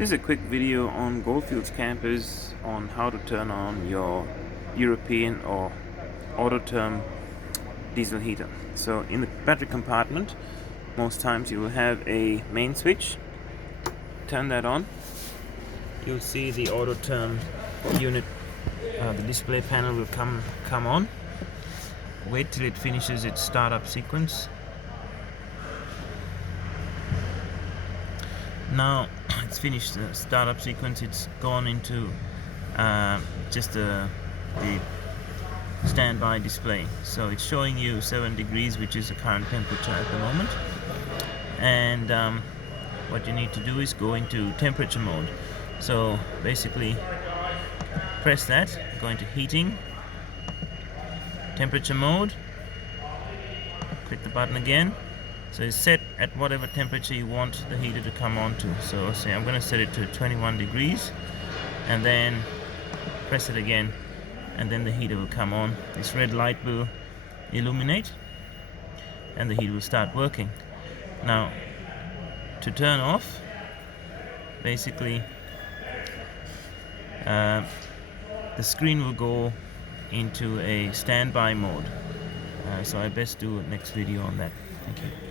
This is a quick video on Goldfields campers on how to turn on your European or Autoterm diesel heater. So in the battery compartment, most times you will have a main switch. Turn that on. You'll see the Autoterm unit, the display panel will come on. Wait till it finishes its startup sequence. Now it's finished the startup sequence. It's gone into just the standby display. So it's showing you 7 degrees, which is the current temperature at the moment. And what you need to do is go into temperature mode. So basically press that, go into heating, temperature mode, click the button again. So it's set at whatever temperature you want the heater to come on to. So say I'm going to set it to 21 degrees and then press it again, and then the heater will come on. This red light will illuminate and the heater will start working. Now to turn off, basically the screen will go into a standby mode. So I best do a next video on that. Thank you.